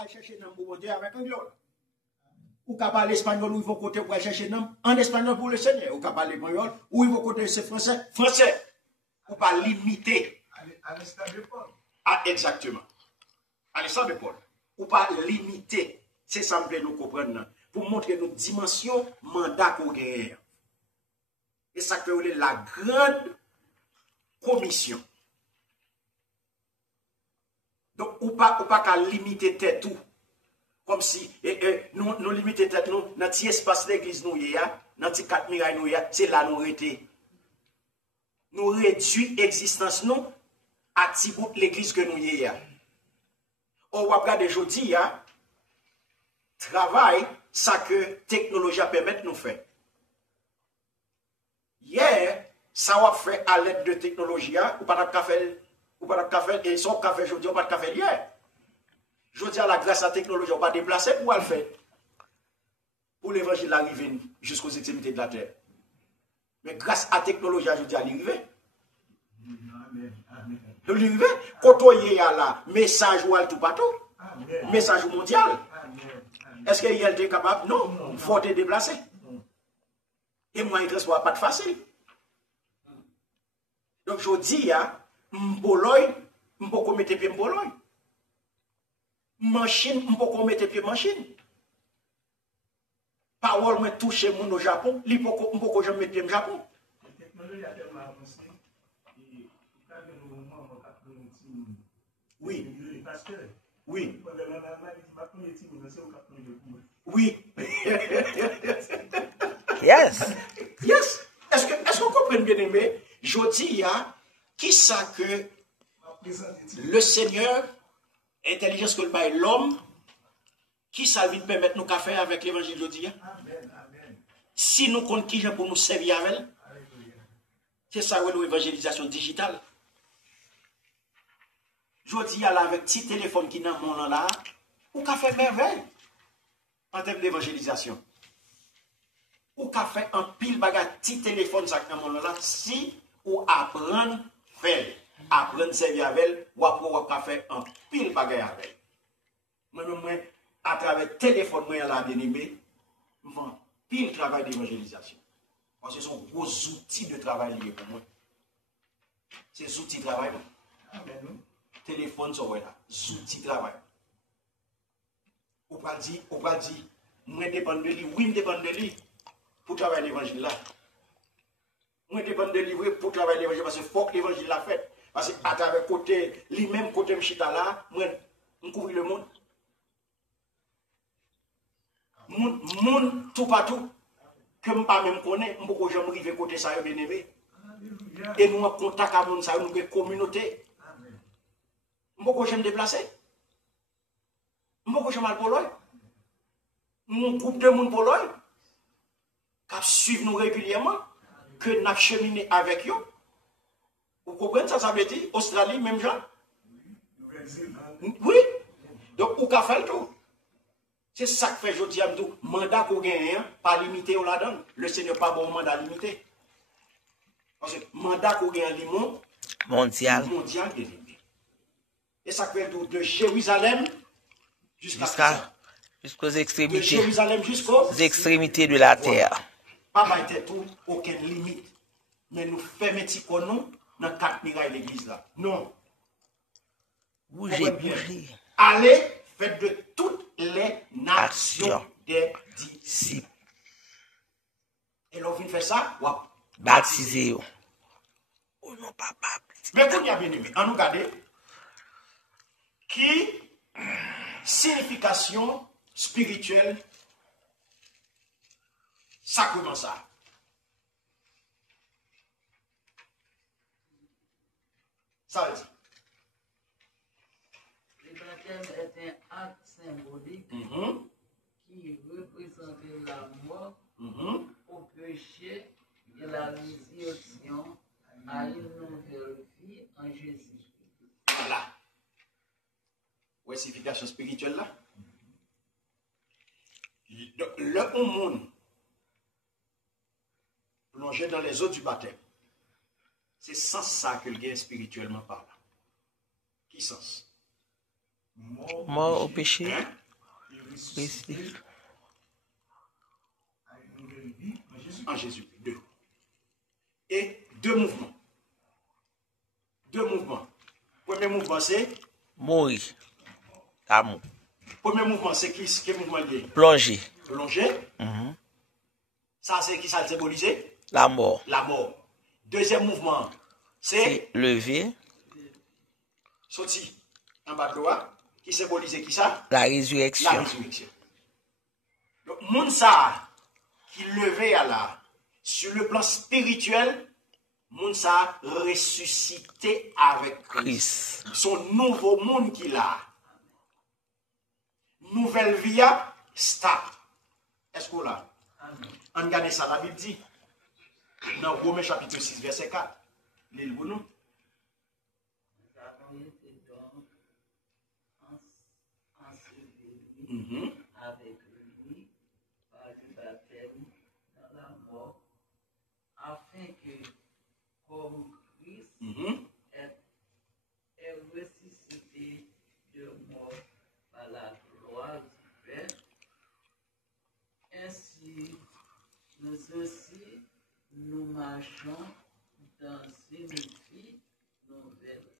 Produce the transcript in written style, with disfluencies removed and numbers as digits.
à chercher un nom pour Dieu avec un glore. Ou qu'à parler espagnol, ou il faut côté pour chercher un nom en espagnol pour le Seigneur. Ou qu'à parler espagnol, ou il faut côté c'est français, français. Ou pas limiter. À l'instar de Paul. Ah, exactement. À l'instar de Paul. Ou pas limiter. C'est ça que nous comprenons. Pour montrer nos dimensions, mandat qu'on gagne. Et ça fait la grande commission. Donc, ou pas qu'à limiter tête tout. Comme si nous limiter tête nous, dans petit espace d'église nous y a, dans petit 4 murailles nous y a, c'est là nous rété. Nous réduit l'existence nous à petit bout de l'église que nous y a. On va regarder aujourd'hui, travail, ça que technologie permet de nous faire. Hier, ça va faire à l'aide de technologie, ou pas de café, et son café aujourd'hui, ou pas de café hier. Je dis à la grâce à la technologie, on va déplacer pour le faire. Pour l'évangile arriver jusqu'aux extrémités de la terre. Mais grâce à la technologie, je dis à l'arrivée. De l'arrivée, quand on y est là, message ou tout partout. Message mondial. Est-ce qu'il y a capable? Non, il faut te déplacer. Et moi, il ne transport pas de facile. Donc, je dis, Mboloy, je peux mettre pied Mboloy. Machine, je peux mettre pied machine. Parole, je touche mon au Japon, je peux jamais mettre pied au Japon. La technologie a tellement avancé. Oui. Oui. Oui. Yes. Yes. Est-ce qu'on comprend bien aimé? Je dis, qui ça que le Seigneur, intelligence que le bail l'homme, qui ça vient permettre nous qu'à faire avec l'évangile de Dieu? Si nous comptons qui pour nous servir avec elle, c'est ça l'évangélisation digitale. Je dis là avec petit téléphone qui dans mon là, ou qu'a fait merveille en termes d'évangélisation. Ou qu'a fait un pile bagarre petit téléphone ça dans mon là si ou apprendre faire, apprendre servir avec elle, ou après faire un pile bagarre avec. Moi à travers téléphone moi là bien aimé, moi pile travail d'évangélisation. Parce que ce sont gros outils de travail liés pour moi. C'est outils de travail. Amen. Téléphone, ça là, outils de travail. On va dire, moi dépend de lui, oui, je dépend de lui pour travailler l'évangile là. Moi dépend de lui, oui, pour travailler l'évangile parce que faut que l'évangile l'a fait. Parce qu'à travers côté, lui-même côté Mchita là, moi, je couvre le monde. Monde tout partout, que je ne pas même connais, je ne peux jamais arriver côté ça, bien aimé. Et nous avons contact avec nous, nous avons une communauté. Je ne peux jamais me déplacer. Je ne peux jamais aller pour l'œil. Mon groupe de monde pour l'œil, qui suivent nous régulièrement, que nous cheminons avec eux. Vous comprenez ça, ça veut dire Australie, même gens? Oui. Donc, vous pouvez faire tout. C'est ça que fait aujourd'hui, mandat qu'on gagne, pas limité au là-dedans. Le Seigneur pas bon mandat limité. Parce que mandat qu'on gagne, mondial. Mondial, bien aimé. Et ça fait de Jérusalem jusqu'aux extrémités. De Jérusalem jusqu'aux extrémités de la terre. Pas mal tout, aucune limite. Mais nous faisons petit pour nous dans 4 murailles de l'église là. Non. Bougez. Allez, faites de toutes les nations des disciples. Et l'on vient faire ça, baptisez. Oh non, pas baptisé. Mais vous n'y avez bien aimé. On nous regarde. Qui signification spirituelle sacrement ça? Ça veut dire. Le baptême est un acte symbolique qui représente la mort au péché et la résurrection à une nouvelle vie en Jésus. Voilà. Ouais, signification spirituelle là. Le monde plongé dans les eaux du baptême, c'est sans ça que le gain spirituellement parle. Qui sens? Mort au péché. Hein? Christ. à une nouvelle vie en Jésus. En Jésus. Deux. Et deux mouvements. Deux mouvements. Premier mouvement, c'est. Mourir. Amour. Premier mouvement, c'est qui? Quel mouvement lié? Plonger. Plonger. Mhm. Ça, c'est qui ça le symbolise? La mort. La mort. Deuxième mouvement, c'est Lever. sorti en bas de l'eau, qui symbolise qui ça? La La résurrection. résurrection. Donc, moun ça qui levait à la, sur le plan spirituel, moun ça ressuscité avec Christ. Christ. Son nouveau monde qu'il a. Nouvelle vie, start. Est-ce qu'on l'a? On regarde ça, la Bible dit. Dans Romains chapitre 6, verset 4. L'île pour nous. Nous avons été donc ensevelis avec lui par le baptême dans la mort, afin que, comme Christ est ressuscité de mort par la gloire du Père, ainsi nous aussi nous marchons dans une